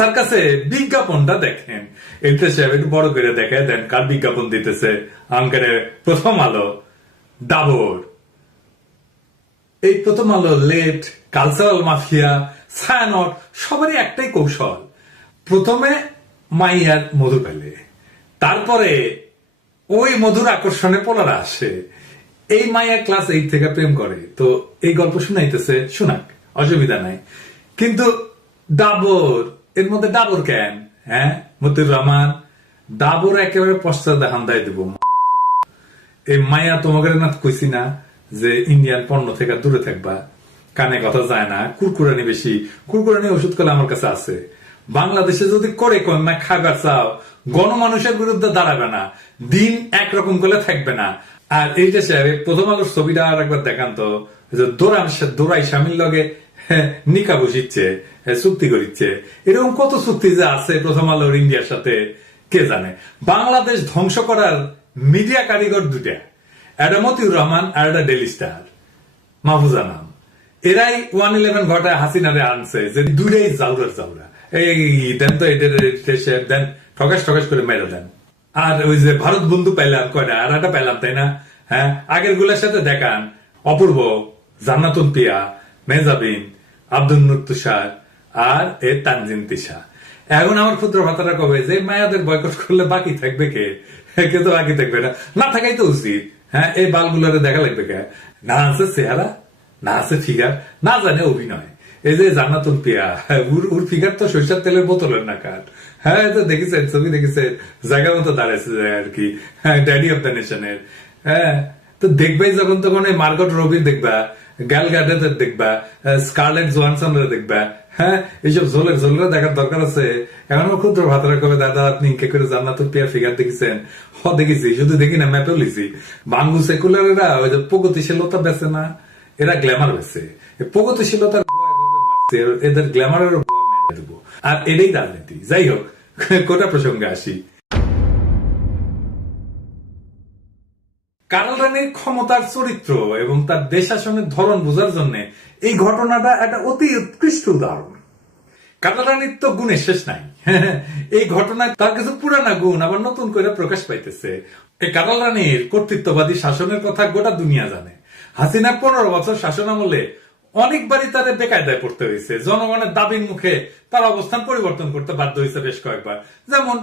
তার কাছে বিজ্ঞাপনটা দেখেন। এতে সাহেব একটু বড় করে দেখে দেন, কার বিজ্ঞাপন দিতেছে? আঙ্কারে প্রথম আলো, ডাবর। এই প্রথম আলো, লেট কালচারাল মাফিয়া সবারই একটাই কৌশল। প্রথমে মাইয়ার পেলে তারপরে ওই মধুর আকর্ষণে পোলারা আসে। এই মাইয়া ক্লাস এইট থেকে প্রেম করে, তো এই গল্প শুনাইতেছে, শোনাক, অসুবিধা নাই। কিন্তু ডাবর এর মধ্যে ডাবর কেন? হ্যাঁ? মতিউর রহমান, ডাবর একেবারে পশ্চাৎ দেখান দেয় দেবো। এই মায়া তোমাকে না কইছি না যে ইন্ডিয়ান পণ্য থেকে দূরে থাকবা। কানে কথা যায় না, কুরকুরানি বেশি। কুরকুরানি ওষুধ কলে আমার কাছে আছে। বাংলাদেশে যদি করে কন্যা খাবার চাও, গণমানুষের বিরুদ্ধে দাঁড়াবে না। দিন একরকম করে থাকবে না। আর এই দেশে প্রথম আলোর ছবিটা আর একবার দেখান তো যে দোরান দোরাই স্বামীর লগে নিকা বসিচ্ছে চুক্তি করিচ্ছে। এরকম কত চুক্তি যে আছে প্রথম আলোর ইন্ডিয়ার সাথে, কে জানে? বাংলাদেশ ধ্বংস করার মিডিয়া কারিগর দুটা একটা মতিউর রহমান আর একটা ডেলি স্টার, মাহফুজা নাম। এরাই ওয়ান ইলেভেন ঘটায় হাসিনারে আনছে, যে দুটাই জাউরার জাউরা এই দেন তো এদের দেন ঠকাস ঠকাস করে মেরে দেন। আর ওই যে ভারত বন্ধু পাইলাম, কয়টা? আর একটা পাইলাম, তাই না? হ্যাঁ আগেরগুলার সাথে দেখান, অপূর্ব জান্নাতুন পিয়া, মেজাবিন আব্দুল তুষার আর এ তানজিন তিশা। এখন আমার ক্ষুদ্র ভাতারা কবে যে মায়াদের বয়কট করলে বাকি থাকবে কে? কে তো বাকি থাকবে না। না থাকাই তো উচিত। হ্যাঁ এই বালগুলোরে দেখা লাগবে কে? না আছে চেহারা, না আছে ফিগার না জানে অভিনয়। এই যে জান্নাতুল পিয়া, ওর ওর ফিগার তো সরিষার তেলের বোতলের না কার হ্যাঁ তো দেখেছেন, ছবি দেখেছেন, জায়গা মতো দাঁড়াইছে আর কি। হ্যাঁ ড্যাডি অফ দ্য নেশনের হ্যাঁ তো দেখবাই যখন তখন এই মার্গট রবির দেখবা, গ্যাল গার্ডেনের দেখবা স্কারলেট জোহানসনের দেখবা হ্যাঁ? এইসব জোলের জোলের দেখার দরকার আছে। এখন ক্ষুদ্র ভাতারা কবে, দাদা, আপনি ইনকে করে জান্নাতুল পিয়া ফিগার দেখেছেন? হ, দেখেছি, শুধু দেখি না ম্যাপেও লিছি বাঙ্গু সেকুলারেরা ওই যে প্রগতিশীলতা বেছে না, এরা গ্ল্যামার বেছে। প্রগতিশীলতার এদের গ্ল্যামারের আর এটাই রাজনীতি। যাই হোক, কোটা প্রসঙ্গে আসি। কার্ল রানীর ক্ষমতার চরিত্র এবং তার দেশ শাসনের ধরন বোঝার জন্য এই ঘটনাটা একটা অতি উৎকৃষ্ট উদাহরণ। কার্ল রানীর তো গুণের শেষ নাই। এই ঘটনায় তার কিছু পুরানা গুণ আবার নতুন করে প্রকাশ পাইতেছে। এই কার্ল রানীর কর্তৃত্ববাদী শাসনের কথা গোটা দুনিয়া জানে। হাসিনা পনেরো বছর শাসন আমলে অনেকবারই তাদের বেকায়দায় পড়তে হয়েছে জনগণের দাবির মুখে তার অবস্থান পরিবর্তন করতে বাধ্য হয়েছে বেশ কয়েকবার। যেমন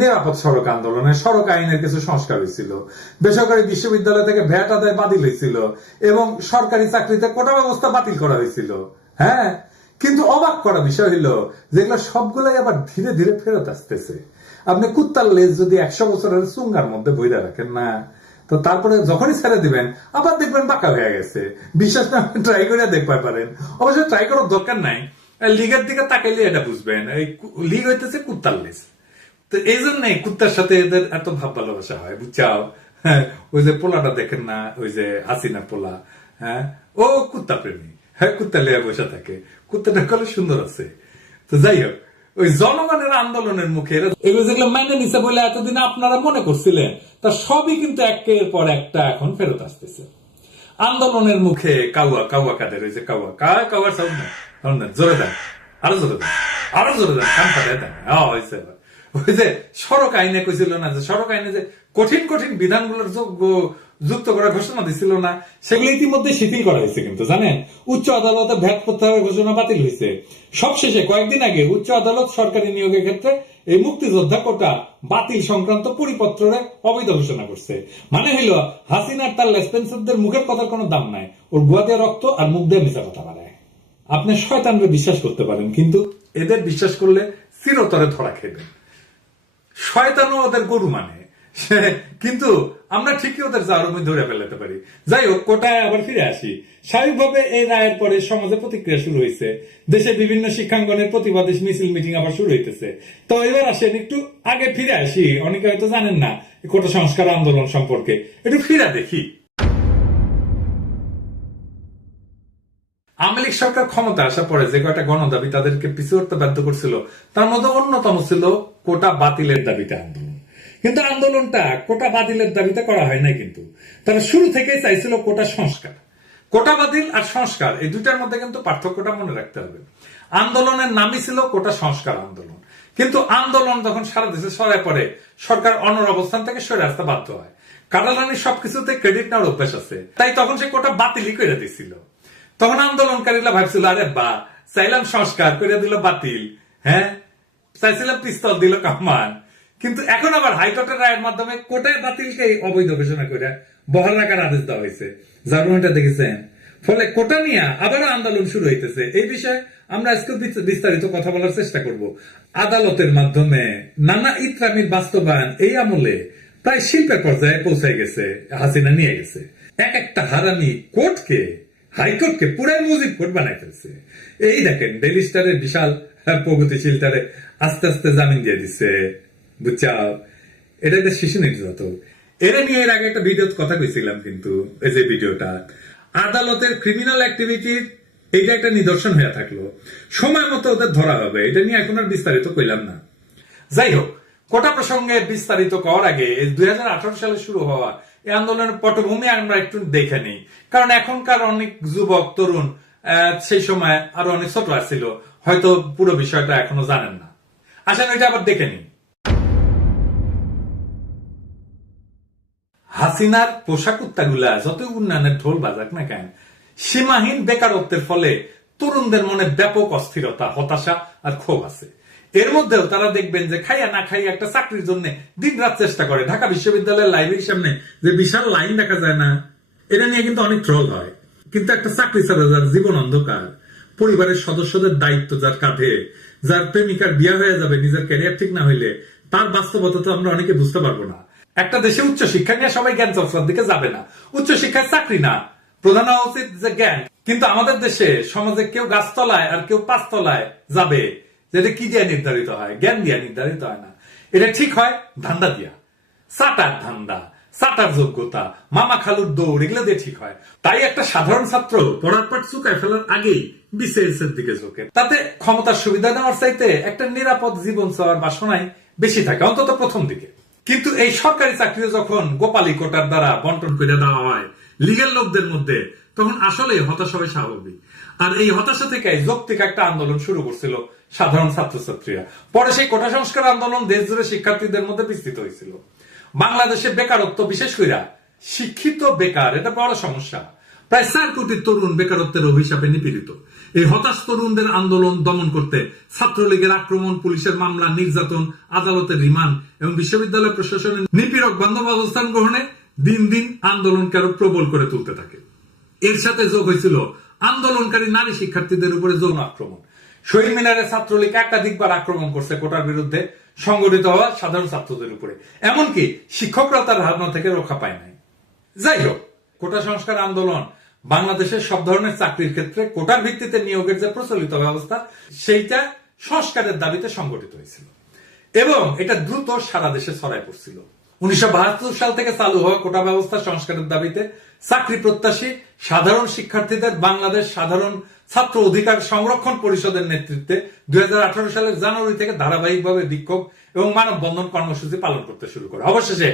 নিরাপদ সড়ক আন্দোলনে সড়ক আইনের কিছু সংস্কার হয়েছিল। বেসরকারি বিশ্ববিদ্যালয় থেকে ভ্যাট আদায় বাতিল হয়েছিল এবং সরকারি চাকরিতে কোটা ব্যবস্থা বাতিল করা হয়েছিল। হ্যাঁ? কিন্তু অবাক করা বিষয় হইল যেগুলো সবগুলাই আবার ধীরে ধীরে ফেরত আসতেছে। আপনি কুত্তার লেজ যদি একশো বছরের চুঙ্গার মধ্যে বইরা রাখেন না, তো তারপরে যখনই ছেড়ে দিবেন, আবার দেখবেন বাঁকা হয়ে গেছে। বিশ্বাস না ট্রাই করে দেখতে পারেন। অবশ্য ট্রাই করার দরকার নাই। লিগের দিকে তাকাইলে এটা বুঝবেন। এই লিগ হইতেছে কুত্তার লেজ। তো এই জন্যই কুত্তার সাথে এদের এত ভাব ভালোবাসা হয়, বুঝছাও? হ্যাঁ ওই যে পোলাটা দেখেন না, ওই যে হাসিনা পোলা হ্যাঁ? ও কুত্তা প্রেমী হ্যাঁ কুত্তা লিয়া বসে থাকে। কুত্তাটা কলে সুন্দর আছে। তো যাই হোক, ওই জনগণের আন্দোলনের মুখে এগুলো যেগুলো মেনে নিছে বলে এতদিন আপনারা মনে করছিলেন, তা সবই কিন্তু একের পর একটা এখন ফেরত আসতেছে। আন্দোলনের মুখে কাউয়া কাউয়া কাদের, ওই যে কাউয়া। কা কাউয়ার সাউন্ড না জোরে দেন, আরও জোরে দেন, আরও জোরে দেন, কান ফাটাই দেন। হ্যাঁ হয়েছে। ওই যে সড়ক আইনে কইছিল না যে, সড়ক আইনে যে কঠিন কঠিন বিধানগুলোর যুক্ত করার ঘোষণা দিছিল না। সেগুলো ইতিমধ্যে শিথিল করা হয়েছে কিন্তু, জানেন? উচ্চ আদালতে ভ্যাট প্রত্যাহারের ঘোষণা বাতিল হয়েছে। সবশেষে কয়েকদিন আগে উচ্চ আদালত সরকারি নিয়োগের ক্ষেত্রে এই মুক্তিযোদ্ধা কোটা বাতিল সংক্রান্ত পরিপত্রে অবৈধ ঘোষণা করছে। মানে হইল হাসিনার তার লেসপেন্সারদের মুখের কথার কোনো দাম নাই। ওর গুয়া দিয়ে রক্ত আর মুখ দিয়ে মিশা কথা বাড়ায় আপনি শয়তানরে বিশ্বাস করতে পারেন, কিন্তু এদের বিশ্বাস করলে চিরতরে ধরা খেবেন শয়তানও ওদের গরু মানে। কিন্তু আমরা ঠিকই ওদের জারমি ধরে ফেলাতে পারি। যাই হোক, কোটায় আবার ফিরে আসি। স্বাভাবিকভাবে এই রায়ের পরে সমাজে প্রতিক্রিয়া শুরু হয়েছে। দেশে বিভিন্ন শিক্ষাঙ্গনের প্রতিবাদী মিছিল মিটিং আবার শুরু হইতেছে। তো এবার আসেন, একটু আগে ফিরে আসি। অনেকে হয়তো জানেন না কোটা সংস্কার আন্দোলন সম্পর্কে। একটু ফিরে দেখি। আওয়ামী লীগ সরকার ক্ষমতা আসার পরে যে কয়টা গণদাবি তাদেরকে পিছু উঠতে বাধ্য করছিল, তার মধ্যে অন্যতম ছিল কোটা বাতিলের দাবিতে আন্দোলন। কিন্তু আন্দোলনটা কোটা বাতিলের দাবিতে করা হয় নাই কিন্তু। তারা শুরু থেকেই চাইছিল কোটা সংস্কার। কোটা বাতিল আর সংস্কার, এই দুইটার মধ্যে কিন্তু পার্থক্যটা মনে রাখতে হবে। আন্দোলনের নামই ছিল কোটা সংস্কার আন্দোলন। কিন্তু আন্দোলন যখন সারা দেশে সরায় পড়ে, সরকার অনর অবস্থান থেকে সরে আসতে বাধ্য হয়। কাটালানি সবকিছুতে ক্রেডিট নেওয়ার অভ্যাস আছে। তাই তখন সে কোটা বাতিলই করে দিছিল। তখন আন্দোলনকারীরা ভাবছিল, আরে বা, চাইলাম সংস্কার, করে দিল বাতিল। হ্যাঁ? চাইছিলাম পিস্তল দিল কামান। কিন্তু এখন আবার হাইকোর্টের রায়ের মাধ্যমে কোটায় বাতিলকে অবৈধ ঘোষণা করে বহাল রাখার আদেশ দেওয়া হয়েছে। জার্মানিটা দেখেছেন? ফলে কোটা নিয়ে আবারও আন্দোলন শুরু হইতেছে। এই বিষয়ে আমরা আজকে বিস্তারিত কথা বলার চেষ্টা করব। আদালতের মাধ্যমে নানা ইত্রামির বাস্তবায়ন এই আমলে প্রায় শিল্পের পর্যায়ে পৌঁছে গেছে, হাসিনা নিয়ে গেছে। এক একটা হারামি কোর্টকে হাইকোর্টকে পুরাই মুজিব কোর্ট বানাই ফেলছে। এই দেখেন ডেলি স্টারের বিশাল হ্যাঁ, প্রগতিশীলতারে আস্তে আস্তে জামিন দিয়ে দিচ্ছে বুঝছাও? এটা একটা শিশু নির্যাতন। এরা নিয়ে এর আগে একটা ভিডিও কথা কইছিলাম কিন্তু এই যে ভিডিওটা। আদালতের ক্রিমিনাল অ্যাক্টিভিটির এইটা একটা নিদর্শন হয়ে থাকল। সময় মতো ওদের ধরা হবে এটা নিয়ে এখন আর বিস্তারিত কইলাম না। যাই হোক কোটা প্রসঙ্গে বিস্তারিত করার আগে দুই হাজার আঠারো সালে শুরু হওয়া এই আন্দোলনের পটভূমি আমরা একটু দেখে নিই। কারণ এখনকার অনেক যুবক, তরুণ সেই সময় আরও অনেক ছোট ছিল হয়তো পুরো বিষয়টা এখনও জানেন না। আসেন এটা আবার দেখে নিই। হাসিনার পোশাক উত্তাগুলা যত উন্নয়নের ঢোল বাজাক না কেন, সীমাহীন বেকারত্বের ফলে তরুণদের মনে ব্যাপক অস্থিরতা, হতাশা আর ক্ষোভ আছে। এর মধ্যেও তারা দেখবেন যে খাইয়া না খাইয়া একটা চাকরির জন্য দিন রাত চেষ্টা করে। ঢাকা বিশ্ববিদ্যালয়ের লাইব্রেরির সামনে যে বিশাল লাইন দেখা যায় না, এটা নিয়ে কিন্তু অনেক ট্রল হয়। কিন্তু একটা চাকরি ছাড়া যার জীবন অন্ধকার, পরিবারের সদস্যদের দায়িত্ব যার কাঁধে, যার প্রেমিকার বিয়া হয়ে যাবে, নিজের ক্যারিয়ার ঠিক না হইলে, তার বাস্তবতা তো আমরা অনেকে বুঝতে পারব না। একটা দেশে উচ্চ শিক্ষা নিয়ে সবাই জ্ঞান চর্চার দিকে যাবে না। উচ্চ শিক্ষায় চাকরি না। প্রধান হওয়া উচিত যে জ্ঞান। কিন্তু আমাদের দেশে, সমাজে কেউ গাছতলায় আর কেউ পাঁচতলায় যাবে। যেটা কি দিয়ে নির্ধারিত হয়? জ্ঞান দিয়ে নির্ধারিত হয় না। এটা ঠিক হয় ধান্দা দিয়া। সাটার ধান্দা সাটার যোগ্যতা, মামা খালুর দৌড়, এগুলো দিয়ে ঠিক হয়। তাই একটা সাধারণ ছাত্র পড়ার পর চুকায় ফেলার আগেই বিসিএস এর দিকে ঝোঁকে। তাতে ক্ষমতার সুবিধা নেওয়ার চাইতে একটা নিরাপদ জীবন চাওয়ার বাসনাই বেশি থাকে, অন্তত প্রথম দিকে। কিন্তু এই সরকারি চাকরি যখন গোপালী কোটার দ্বারা বন্টন করে দেওয়া হয় লিগেল লোকদের মধ্যে, তখন আসলে হতাশা হবে স্বাভাবিক। আর এই হতাশা থেকে যৌক্তিক একটা আন্দোলন শুরু করছিল। সাধারণ ছাত্রছাত্রীরা। পরে সেই কোটা সংস্কার আন্দোলন দেশ জুড়ে শিক্ষার্থীদের মধ্যে বিস্তৃত হয়েছিল। বাংলাদেশে বেকারত্ব বিশেষ কইরা শিক্ষিত বেকার, এটা বড় সমস্যা। প্রায় চার কোটি তরুণ বেকারত্বের অভিশাপে নিপীড়িত। এই হতাশ তরুণদের আন্দোলন দমন করতে ছাত্রলীগের আক্রমণ, পুলিশের মামলা, নির্যাতন, আদালতের রিমান্ড এবং বিশ্ববিদ্যালয় প্রশাসনের নিপীড়ক বান্ধব অবস্থান গ্রহণে দিন দিন আন্দোলনকে আরও প্রবল করে তুলতে থাকে। এর সাথে যোগ হয়েছিল আন্দোলনকারী নারী শিক্ষার্থীদের উপরে যৌন আক্রমণ। শহীদ মিনারে ছাত্রলীগ একাধিকবার আক্রমণ করছে কোটার বিরুদ্ধে, সংগঠিত হওয়া সাধারণ ছাত্রদের উপরে। এমনকি শিক্ষকরা তার হারনা থেকে রক্ষা পায় নাই। যাই হোক, কোটা সংস্কার আন্দোলন বাংলাদেশের সব ধরনের চাকরির ক্ষেত্রে কোটার ভিত্তিতে নিয়োগের যে প্রচলিত ব্যবস্থা, সেইটা সংস্কারের দাবিতে সংগঠিত হয়েছিল। এবং এটা দ্রুত সারা দেশে ছড়ায় পড়ছিল। উনিশশো বাহাত্তর সাল থেকে চালু হওয়া কোটা ব্যবস্থা সংস্কারের দাবিতে চাকরি প্রত্যাশী সাধারণ শিক্ষার্থীদের বাংলাদেশ সাধারণ ছাত্র অধিকার সংরক্ষণ পরিষদের নেতৃত্বে দুই হাজার আঠারো সালের জানুয়ারি থেকে ধারাবাহিকভাবে বিক্ষোভ এবং মানববন্ধন কর্মসূচি পালন করতে শুরু করে। অবশেষে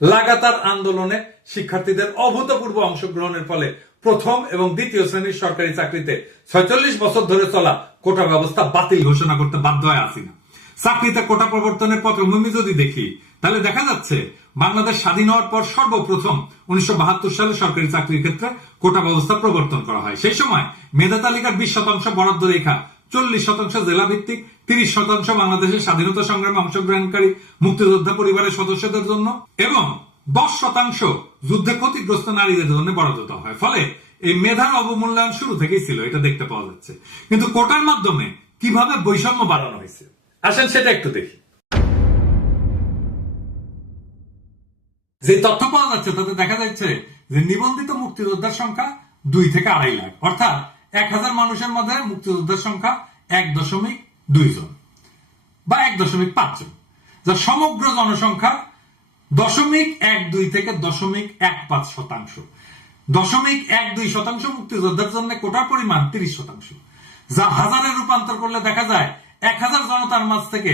লাগাতার আন্দোলনে শিক্ষার্থীদের অভূতপূর্ব অংশগ্রহণের ফলে প্রথম এবং দ্বিতীয় শ্রেণির সরকারি চাকরিতে ছয়চল্লিশ বছর ধরে চলা কোটা ব্যবস্থা বাতিল ঘোষণা করতে বাধ্য হয় আসিনা। চাকরিতে কোটা প্রবর্তনের পটভূমি যদি দেখি, তাহলে দেখা যাচ্ছে বাংলাদেশ স্বাধীন হওয়ার পর সর্বপ্রথম উনিশশো সালে সরকারি চাকরির ক্ষেত্রে কোটা ব্যবস্থা প্রবর্তন করা হয়। সেই সময় মেধা তালিকার বিশ শতাংশ বরাদ্দ রেখা, চল্লিশ শতাংশ জেলা ভিত্তিক তিরিশ শতাংশ বাংলাদেশের স্বাধীনতা সংগ্রামে অংশগ্রহণকারী মুক্তিযোদ্ধা পরিবারের সদস্যদের জন্য এবং দশ শতাংশ যুদ্ধে ক্ষতিগ্রস্ত নারীদের জন্য বরাদ্দ হয়। ফলে এই মেধার অবমূল্যায়ন শুরু থেকেই ছিল, এটা দেখতে পাওয়া যাচ্ছে। কিন্তু কোটার মাধ্যমে কীভাবে বৈষম্য বাড়ানো হয়েছে? আসেন, সেটা একটু দেখি। যে তথ্য পাওয়া যাচ্ছে, তাতে দেখা যাচ্ছে যে নিবন্ধিত মুক্তিযোদ্ধার সংখ্যা দুই থেকে আড়াই লাখ। অর্থাৎ এক হাজার মানুষের মধ্যে মুক্তিযোদ্ধার সংখ্যা এক দশমিক দুই জন বা এক দশমিক পাঁচ জন, যা সমগ্র জনসংখ্যা দশমিক এক দুই থেকে দশমিক এক পাঁচ শতাংশ। দশমিক এক দুই শতাংশ মুক্তিযোদ্ধার জন্য কোটার পরিমাণ তিরিশ শতাংশ, যা হাজারে রূপান্তর করলে দেখা যায় এক হাজার জনতার মাঝ থেকে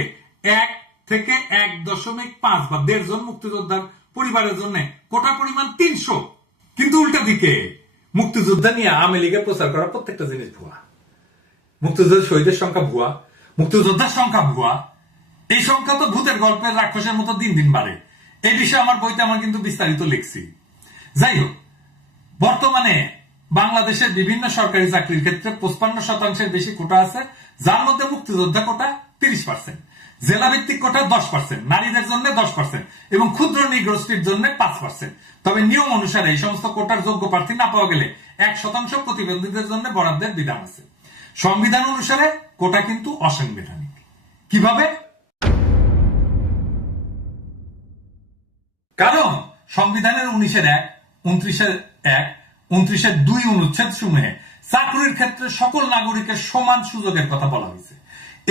এক থেকে এক দশমিক পাঁচ বা দেড় জন মুক্তিযোদ্ধার পরিবারের জন্য কোটা পরিমাণ তিনশো। কিন্তু উল্টা দিকে, মুক্তিযোদ্ধা নিয়ে আওয়ামী লীগের প্রচার করা প্রত্যেকটা জিনিস ভুয়া। মুক্তিযোদ্ধার শহীদের সংখ্যা ভুয়া, মুক্তিযোদ্ধার সংখ্যা ভুয়া। এই সংখ্যা তো ভূতের গল্পের রাক্ষসের মতো দিন দিন বাড়ে। এই বিষয়ে আমার বইতে আমার কিন্তু বিস্তারিত লিখছি। যাই হোক, বর্তমানে বাংলাদেশের বিভিন্ন সরকারি চাকরির ক্ষেত্রে পঁচপান্ন শতাংশের বেশি কোটা আছে। যার মধ্যে মুক্তিযোদ্ধা কোটা তিরিশ পার্সেন্ট জেলা ভিত্তিক কোটা দশ পার্সেন্ট নারীদের জন্য দশ পার্সেন্ট এবং ক্ষুদ্র নিগোষ্ঠীর জন্য পাঁচ পার্সেন্ট তবে নিয়ম অনুসারে এই সমস্ত কোটার যোগ্য প্রার্থী না পাওয়া গেলে এক শতাংশ প্রতিবন্ধীদের জন্য বরাদ্দের বিধান আছে। সংবিধান অনুসারে কোটা কিন্তু অসাংবিধানিক। কীভাবে? কারণ সংবিধানের উনিশের এক, উনত্রিশের এক, উনত্রিশের দুই অনুচ্ছেদ সমূহে চাকরির ক্ষেত্রে সকল নাগরিকের সমান সুযোগের কথা বলা হয়েছে।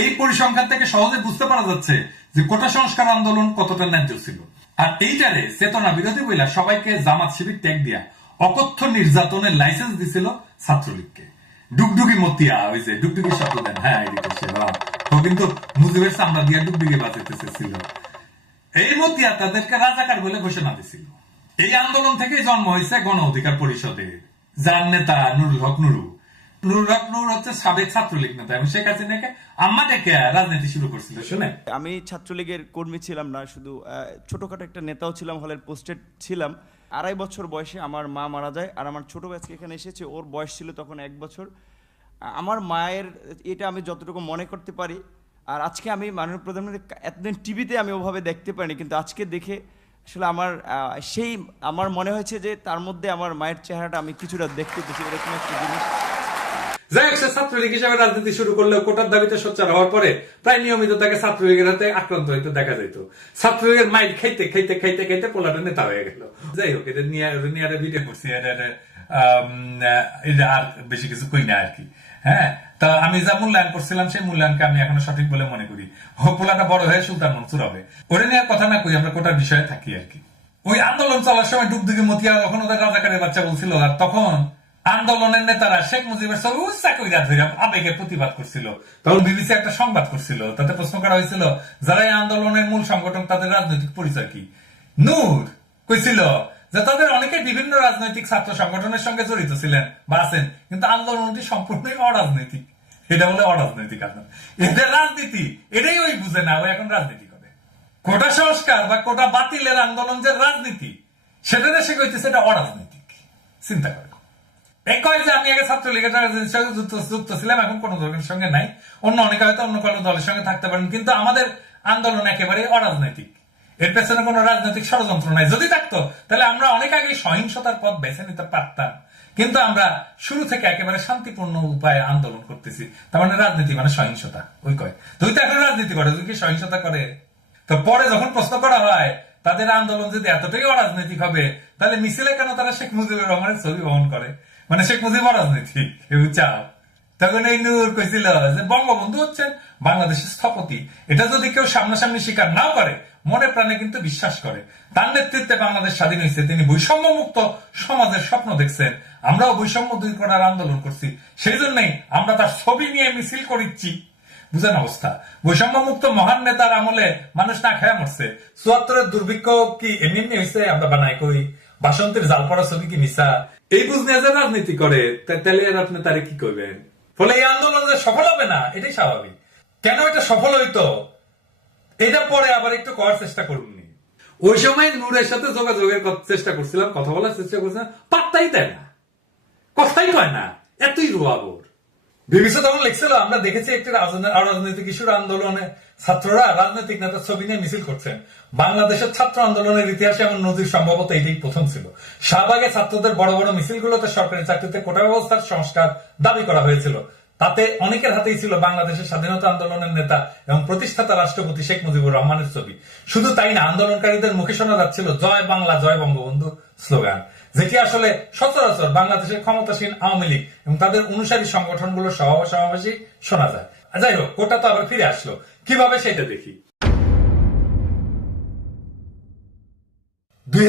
এই পরিসংখ্যান থেকে সহজে বুঝতে পারা যাচ্ছে যে কোটা সংস্কার আন্দোলন কতটা ন্যায্য ছিল। আর এইটারে চেতনা বিরোধী বইলা সবাইকে জামাত শিবির ট্যাগ দিয়া অকথ্য নির্যাতনের লাইসেন্স দিছিল ছাত্রলীগকে। ডুগডুগি মতিয়া, ওই যে ডুগডুগি শব্দ দেন। হ্যাঁ সে কিন্তু মুজিবের চামড়া দিয়া ডুগডুগি বাজাইতে চেয়েছিল। এই মতিয়া তাদেরকে রাজাকার বলে ঘোষণা দিছিল। এই আন্দোলন থেকেই জন্ম হয়েছে গণ অধিকার পরিষদে যার নেতা নুরুল হক নুরু। নুরুল হক নুর হচ্ছে সাবেক ছাত্রলীগ নেতা এবং শেখ হাসিনাকে আম্মা ডেকে রাজনীতি শুরু করছিল শুনে আমি ছাত্রলীগের কর্মী ছিলাম না, শুধু ছোটখাটো একটা নেতাও ছিলাম, হলের পোস্টেড ছিলাম। আড়াই বছর বয়সে আমার মা মারা যায় আর আমার ছোট আজকে এখানে এসেছে, ওর বয়স ছিল তখন এক বছর। আমার মায়ের এটা আমি যতটুকু মনে করতে পারি, আর আজকে আমি মাননীয় প্রধানমন্ত্রী এতদিন টিভিতে আমি ওভাবে দেখতে পারিনি, কিন্তু আজকে দেখে আসলে আমার সেই, আমার মনে হয়েছে যে তার মধ্যে আমার মায়ের চেহারাটা আমি কিছুটা দেখতে পেয়েছি, এরকম একটা জিনিস। যাই হোক, সে ছাত্রলীগ হিসেবে রাজনীতি শুরু করলেও কোটার দাবিতে সোচ্চার হওয়ার পরে প্রায় নিয়মিত তাকে ছাত্রলীগের হাতে আক্রান্ত হইতে দেখা যেত ছাত্রলীগের মাইট খাইতে খাইতে খাইতে খাইতে পোলাটা নেতা হয়ে গেল। যাই হোক, এটা নিয়ে নিয়ে ভিডিও করছি আর বেশি কিছু কই না আর কি। হ্যাঁ তা আমি যা মূল্যায়ন করছিলাম সেই মূল্যায়নকে আমি এখনও সঠিক বলে মনে করি। পোলাটা বড় হয়ে সুলতান মনসুর হবে। ওটা নিয়ে কথা না কই, আমরা কোটার বিষয়ে থাকি আর কি। ওই আন্দোলন চলার সময় ডুবডুবি মতিয়া যখন ওদের রাজাকারের বাচ্চা বলছিল, আর তখন আন্দোলনের নেতারা শেখ মুজিবের ছবি উচ্চা কইরা ধইরা আবেগে প্রতিবাদ করছিল। তখন বিবিসি একটা সংবাদ করছিল, তাতে প্রশ্ন করা হয়েছিল, যারা এই আন্দোলনের মূল সংগঠন তাদের রাজনৈতিক পরিচয় কি? নূর কইছিল যে তাদের অনেকে বিভিন্ন রাজনৈতিক ছাত্র সংগঠনের সঙ্গে জড়িত ছিলেন, বা আছেন, কিন্তু আন্দোলনটি সম্পূর্ণই অরাজনৈতিক। এটা বলে অরাজনৈতিক আন্দোলন। এটা রাজনীতি, এটাই ওই বুঝে না ও এখন রাজনীতি করে। কোটা সংস্কার বা কোটা বাতিলের আন্দোলন যে রাজনীতি, সেটা দেশে কইতেছে এটা অরাজনৈতিক। চিন্তা করে। এই কয় যে আমি আগে ছাত্রলীগের সঙ্গে যুক্ত যুক্ত ছিলাম, এখন কোন দলের সঙ্গে নাই। অন্য অনেকে হয়তো অন্য কোনো দলের সঙ্গে থাকতে পারেন, কিন্তু আমাদের আন্দোলন একেবারে অরাজনৈতিক। এর পেছনে কোনো রাজনৈতিক ষড়যন্ত্র নাই। যদি থাকতো, তাহলে আমরা অনেক আগে সহিংসতার পথ বেছে নিতে পারতাম। কিন্তু আমরা শুরু থেকে একেবারে শান্তিপূর্ণ উপায়ে আন্দোলন করতেছি। তার মানে রাজনীতি মানে সহিংসতা। ওই কয়। তুই তো এখন রাজনীতি করে তুই কি সহিংসতা করে? তো পরে যখন প্রশ্ন করা হয়, তাদের আন্দোলন যদি এতটাই অরাজনৈতিক হবে, তাহলে মিছিলে কেন তারা শেখ মুজিবুর রহমানের ছবি বহন করে? মানে শেখ মুজিব অরাজনৈতিক বুঝছাও তখন এই নূর কইছিল যে বঙ্গবন্ধু হচ্ছেন বাংলাদেশের স্থপতি এটা যদি কেউ সামনাসামনি স্বীকার নাও করে মনে প্রাণে কিন্তু বিশ্বাস করে তার নেতৃত্বে বাংলাদেশ স্বাধীন হয়েছে তিনি বৈষম্য মুক্ত সমাজের স্বপ্ন দেখছেন আমরাও বৈষম্য দূর করার আন্দোলন করছি সেই জন্যই আমরা তার ছবি নিয়ে মিছিল করিচ্ছি বুঝেন অবস্থা বৈষম্য মুক্ত মহান নেতার আমলে মানুষ না খেয়ে মরছে চুয়াত্তরের দুর্ভিক্ষ কি এমনি এমনি হয়েছে আমরা বানাই কই বাসন্তের জাল পড়া ছবি কি মিশা এই বুঝ নিয়ে যে রাজনীতি করে তাহলে আপনি তারে কি করবেন ফলে এই আন্দোলন সফল হবে না এটাই স্বাভাবিক। কেন এটা সফল হইতো? এটা পরে আবার একটু করার চেষ্টা করুন ওই সময় নূরের সাথে যোগাযোগের চেষ্টা করছিলাম কথা বলার চেষ্টা করছিলাম পাত্তাই দেয় না। কথাই কয় না এতই রুয়াবর বিবিসি তখন লিখছিল আমরা দেখেছি একটি রাজনৈতিক ইস্যুর আন্দোলনে ছাত্ররা রাজনৈতিক নেতার ছবি নিয়ে মিছিল করছেন। বাংলাদেশের ছাত্র আন্দোলনের ইতিহাসে এমন নজির সম্ভবত এটাই প্রথম ছিল। শাহবাগে ছাত্রদের বড় বড় মিছিলগুলোতে সরকারি চাকরিতে কোটা ব্যবস্থার সংস্কার দাবি করা হয়েছিল। তাতে অনেকের হাতেই ছিল বাংলাদেশের স্বাধীনতা আন্দোলনের নেতা এবং প্রতিষ্ঠাতা রাষ্ট্রপতি শেখ মুজিবুর রহমানের ছবি। শুধু তাই না, আন্দোলনকারীদের মুখে শোনা যাচ্ছিল, জয় বাংলা, জয় বঙ্গবন্ধু স্লোগান। যেটি আসলে সচরাচর বাংলাদেশের ক্ষমতাসীন আওয়ামী লীগ এবং তাদের অনুসারী সংগঠনগুলোর সভা সমাবেশই শোনা যায়। যাই হোক, কোটা তো আবার ফিরে আসলো। কীভাবে সেটা দেখি? দুই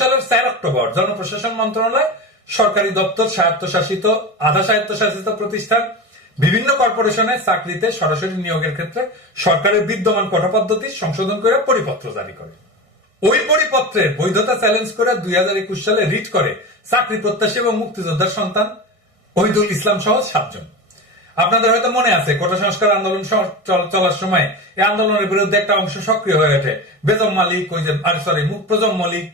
সালের চার অক্টোবর জনপ্রশাসন মন্ত্রণালয়, সরকারি দপ্তর, স্বায়ত্তশাসিত, আধা স্বায়ত্তশাসিত প্রতিষ্ঠান, বিভিন্ন কর্পোরেশনে চাকরিতে সরাসরি নিয়োগের ক্ষেত্রে সরকারের বিদ্যমান কোটা পদ্ধতি সংশোধন করে পরিপত্র জারি করে। ওই পরিপত্রের বৈধতা চ্যালেঞ্জ করে দুই হাজার একুশ সালে রিট করে চাকরি প্রত্যাশী এবং মুক্তিযোদ্ধার সন্তান, ওহিদুল ইসলাম সহ সাতজন। আপনাদের হয়তো মনে আছে, কোটা সংস্কার আন্দোলন চলার সময় এই আন্দোলনের বিরুদ্ধে একটা অংশ সক্রিয় হয়ে ওঠে। বেজম মালিক, ওই যে সরি প্রজম মল্লিক,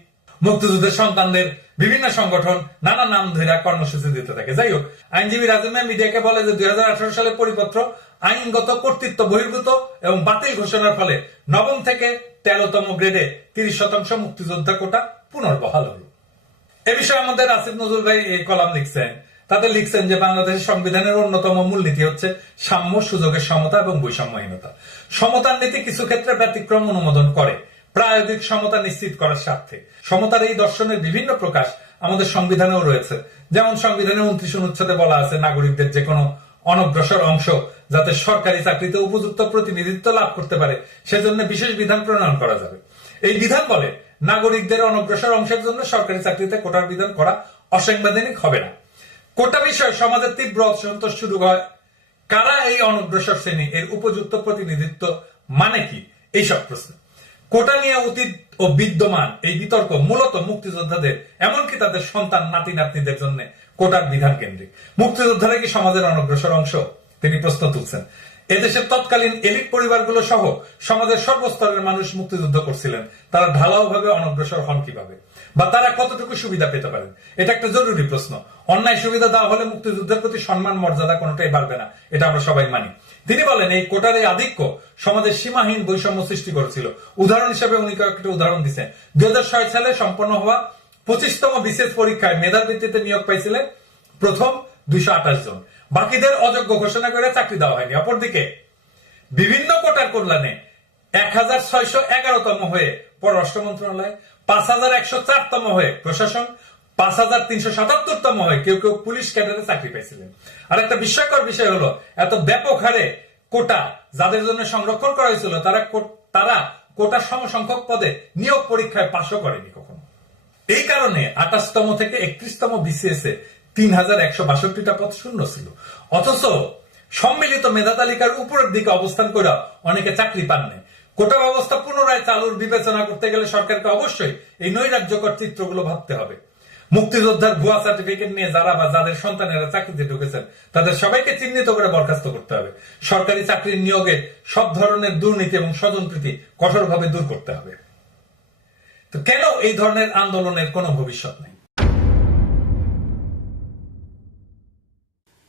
মুক্তিযুদ্ধের সন্তানদের বিভিন্ন সংগঠন নানা নাম ধরে কর্মসূচি দিতে থাকে। যাই হোক, আইনজীবী রাজমে মিডিয়াকে বলে যে দুই হাজার আঠারো সালের পরিপত্র আইনগত কর্তৃত্ব বহির্ভূত এবং বাতিল ঘোষণার ফলে নবম থেকে তেরোতম গ্রেডে তিরিশ শতাংশ মুক্তিযোদ্ধা কোটা পুনর্বহাল হলো। এ বিষয়ে আমাদের আসিফ নজরুল ভাই এই কলাম লিখছেন। তাতে লিখছেন যে বাংলাদেশের সংবিধানের অন্যতম মূলনীতি হচ্ছে সাম্য, সুযোগের সমতা এবং বৈষম্যহীনতা। সমতার নীতি কিছু ক্ষেত্রে ব্যতিক্রম অনুমোদন করে, প্রায়োগিক সমতা নিশ্চিত করার স্বার্থে। সমতার এই দর্শনের বিভিন্ন প্রকাশ আমাদের সংবিধানেও রয়েছে। যেমন সংবিধানের উনত্রিশ অনুচ্ছেদে বলা আছে, নাগরিকদের যে কোনো অনগ্রসর অংশ যাতে সরকারি চাকরিতে উপযুক্ত প্রতিনিধিত্ব লাভ করতে পারে, সেজন্য বিশেষ বিধান প্রণয়ন করা যাবে। এই বিধান বলে, নাগরিকদের অনগ্রসর অংশের জন্য সরকারি চাকরিতে কোটার বিধান করা অসাংবিধানিক হবে না। কোটা বিষয়ে সমাজের তীব্র অসন্তোষ শুরু হয়। কারা এই অনগ্রসর শ্রেণি? এর উপযুক্ত প্রতিনিধিত্ব মানে কি? এইসব প্রশ্ন। কোটা নিয়ে অতীত ও বিদ্যমান এই বিতর্ক মূলত মুক্তিযোদ্ধাদের, এমনকি তাদের সন্তান নাতি নাতনিদের জন্য কোটার বিধান কেন্দ্রিক। মুক্তিযোদ্ধারা কি সমাজের অনগ্রসর অংশ? তিনি প্রশ্ন তুলছেন। এদেশের তৎকালীন এলিট পরিবারগুলো সহ সমাজের সর্বস্তরের মানুষ মুক্তিযুদ্ধ করছিলেন। তারা ঢালাও ভাবে অনগ্রসর হন কীভাবে? বা তারা কতটুকু সুবিধা পেতে পারেন? এটা একটা জরুরি প্রশ্ন। অন্যায় সুবিধা দেওয়া হলে মুক্তিযুদ্ধের প্রতি সম্মান, মর্যাদা কোনোটাই বাড়বে না। এটা আমরা সবাই মানি। তিনি বলেন, এই কোটার এই আধিক্য সমাজের সীমাহীন বৈষম্য সৃষ্টি করেছিল। উদাহরণ হিসেবে উনি কয়েকটা উদাহরণ দিচ্ছেন। দুই হাজার ছয় সালে সম্পন্ন হওয়া পঁচিশতম বিশেষ পরীক্ষায় মেধার ভিত্তিতে নিয়োগ পাইছিলেন প্রথম দুইশো আঠাশ জন। বাকিদের অযোগ্য ঘোষণা করে চাকরি দেওয়া হয়নি। অপরদিকে, বিভিন্ন কোটার কল্যাণে এক হাজার ছয়শো এগারোতম হয়ে পররাষ্ট্র মন্ত্রণালয়, পাঁচ হাজার একশো চারতম হয়ে প্রশাসন, পাঁচ হাজার তিনশো সাতাত্তরতম হয়ে কেউ কেউ পুলিশ ক্যাডারে চাকরি পেয়েছিলেন আর একটা বিস্ময়কর বিষয় হলো, এত ব্যাপক হারে কোটা যাদের জন্য সংরক্ষণ করা হয়েছিল, তারা তারা কোটা সমসংখ্যক পদে নিয়োগ পরীক্ষায় পাশও করেনি কখনো। এই কারণে আঠাশতম থেকে একত্রিশতম বিসিএস এ তিন হাজার একশো বাষট্টিটা পদ শূন্য ছিল। অথচ সম্মিলিত মেধা তালিকার উপরের দিকে অবস্থান করে অনেকে চাকরি পাননি। কোটা ব্যবস্থা পুনরায় চালুর বিবেচনা করতে গেলে সরকারকে অবশ্যই এই নৈরাজ্যকর চিত্রগুলো ভাবতে হবে। মুক্তিযোদ্ধার ভুয়া সার্টিফিকেট নিয়ে যারা বা যাদের সন্তানেরা চাকরিতে ঢুকেছেন, তাদের সবাইকে চিহ্নিত করে বরখাস্ত করতে হবে। সরকারি চাকরির নিয়োগে সব ধরনের দুর্নীতি এবং স্বজনপ্রীতি কঠোরভাবে দূর করতে হবে। তো কেন এই ধরনের আন্দোলনের কোনো ভবিষ্যৎ নেই?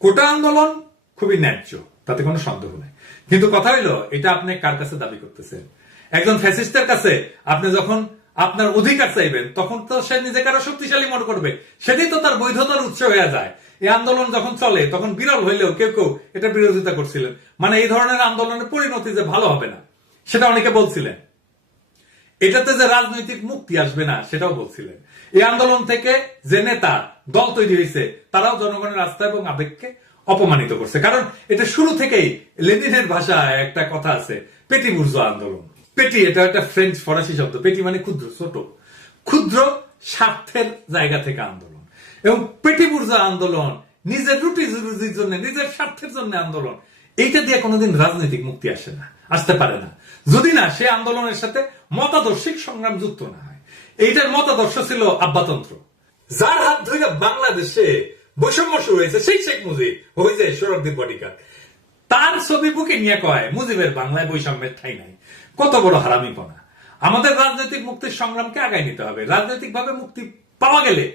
কোটা আন্দোলন খুবই ন্যায্য, তাতে কোনো সন্দেহ নেই। কিন্তু কথা হইল, এটা আপনি কার কাছে দাবি করতেছেন? একজন ফ্যাসিস্টের কাছে আপনি যখন আপনার অধিকার চাইবেন, তখন তো সে নিজেকে আরও শক্তিশালী মনে করবে। সেটাই তো তার বৈধতার উৎস হয়ে যায়। এই আন্দোলন যখন চলে, তখন বিরল হইলেও কেউ কেউ এটা বিরোধিতা করছিলেন। মানে এই ধরনের আন্দোলনের পরিণতি যে ভালো হবে না, সেটা অনেকে বলছিলেন। এটাতে যে রাজনৈতিক মুক্তি আসবে না, সেটাও বলছিলেন। এই আন্দোলন থেকে যে নেতা দল তৈরি হয়েছে, তারাও জনগণের আস্থা এবং আবেগকে অপমানিত করছে। কারণ এটা শুরু থেকেই লেনিনের ভাষায় একটা কথা আছে, পেটি বুর্জো আন্দোলন। পেটি এটা একটা ফ্রেঞ্চ ফরাসি শব্দ। পেটি মানে ক্ষুদ্র, ছোট। ক্ষুদ্র স্বার্থের জায়গা থেকে আন্দোলন। এবং পেটি বুর্জা আন্দোলন নিজের রুটি রুজির জন্য, নিজের স্বার্থের জন্য আন্দোলন। এইটা দিয়ে কোনোদিন রাজনৈতিক মুক্তি আসে না, আসতে পারে না। যদি না, সে আন্দোলনের সাথে মতাদর্শিক সংগ্রাম যুক্ত না হয়। এইটার মতাদর্শ ছিল আব্বাতন্ত্র। যার হাত ধরে বাংলাদেশে বৈষম্য শুরু হয়েছে, সেই শেখ মুজিব যে সৌরভদীপ বডিকার তার ছবি বুকে নিয়ে কয়, মুজিবের বাংলায় বৈষম্যের ঠাই নাই। কত বড় হারামিপনা। আমাদের রাজনৈতিক মুক্তির সংগ্রামকে আগায় নিতে হবে। রাজনৈতিক ভাবে মুক্তি পাওয়া গেলে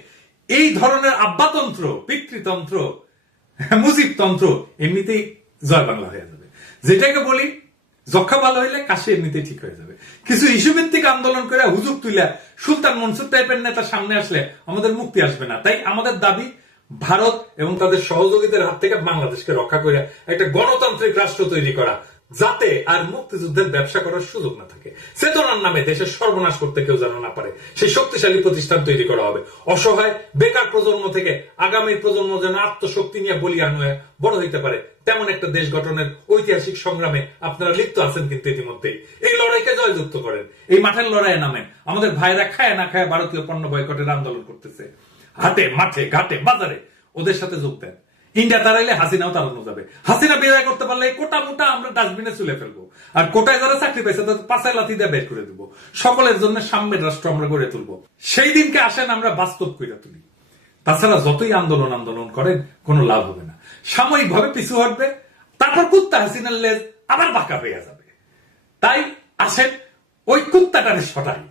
এই ধরনের আব্বাতন্ত্র, পিতৃতন্ত্র, মুজিবতন্ত্র এমনিতেই জয় বাংলা হয়ে যাবে। যেটাকে বলি যক্ষা ভালো হইলে কাশি এমনিতেই ঠিক হয়ে যাবে। কিছু ইস্যু ভিত্তিক আন্দোলন করে হুজুক তুইলা সুলতান মনসুর টাইপের নেতা সামনে আসলে আমাদের মুক্তি আসবে না। তাই আমাদের দাবি, ভারত এবং তাদের সহযোগীদের হাত থেকে বাংলাদেশকে রক্ষা করে একটা গণতান্ত্রিক রাষ্ট্র তৈরি করা, যাতে আর মুক্তিযুদ্ধের ব্যবসা করার সুযোগ না থাকে। চেতনার নামে দেশের সর্বনাশ করতে কেউ যেন না পারে, সেই শক্তিশালী প্রতিষ্ঠান তৈরি করা হবে। অসহায়, বেকার প্রজন্ম থেকে আগামী প্রজন্ম যেন আত্মশক্তি নিয়ে বলিয়ান হয়ে বড় হইতে পারে। তেমন একটা দেশ গঠনের ঐতিহাসিক সংগ্রামে আপনারা লিপ্ত আছেন কিন্তু ইতিমধ্যেই। এই লড়াইকে জয়যুক্ত করেন। এই মাঠের লড়াইয়ে নামেন। আমাদের ভাইরা খায় না খায় ভারতীয় পণ্য বয়কটের আন্দোলন করতেছে। হাটে, মাঠে, ঘাটে, বাজারে ওদের সাথে যোগ দেন। ইন্ডিয়া তারাইলে হাসিনাও তাড়ানো যাবে। হাসিনা বিদায় করতে পারলে কোটা মোটা আমরা ডাস্টবিনে চলে ফেলব। আর কোটায় যারা চাকরি পাইছে তাদের পাশায় লাথি দিয়ে বের করে দেবো। সকলের জন্য সাম্যের রাষ্ট্র আমরা গড়ে তুলবো। সেই দিনকে আসেন আমরা বাস্তব করে তুলি। তাছাড়া যতই আন্দোলন আন্দোলন করেন, কোনো লাভ হবে না। সাময়িকভাবে পিছু হটবে, তারপর কুত্তা হাসিনার লেজ আবার বাঁকা হয়ে যাবে। তাই আসেন ওই কুত্তাটারে সটাই